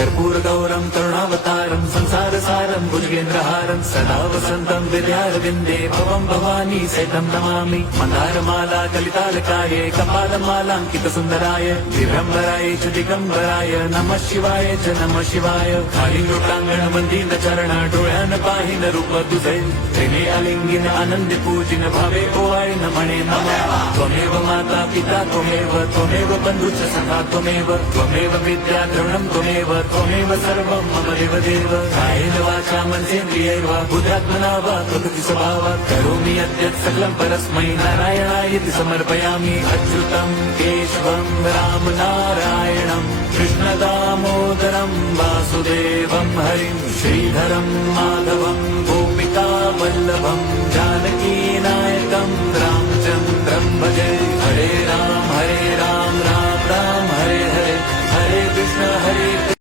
कर्पूर गौरम करुणावतारम संसार सारम भुजगेंद्रहारम सदा वसंतम विद्यारविंदे भवम भवानी सहितं नमामि मंदारमाला कलितालकाये कपालमालांकित सुंदराय दिव्यंबराय च दिगंबराय नमः शिवाय च नमः शिवाय खाली लोटांगण मंदिर चरण डोळ्यान पाहिन रूप तुझे प्रेमे अलिंगिन आनंद पूजिन भावे ओवाळीन म्हणे नमः त्वमेव माता पिता त्वमेव बंधुच सखा त्वमेव विद्या द्रवणं त्वमेव सर्वं मम देव कायेन वाचा मनसेन्द्रियैर्वा बुद्ध्यात्मना वा प्रकृति स्वभावात् करोमि यद्यत् सकलं परस्मै नारायणायति समर्पयामि अच्युतं केशवं राम नारायणं कृष्णदामोदरं वासुदेवं हरिं श्रीधरं माधवं गोपिका वल्लभं जानकीनायकं रामचन्द्रं भजे हरे राम राम राम हरे हरे हरे कृष्ण हरे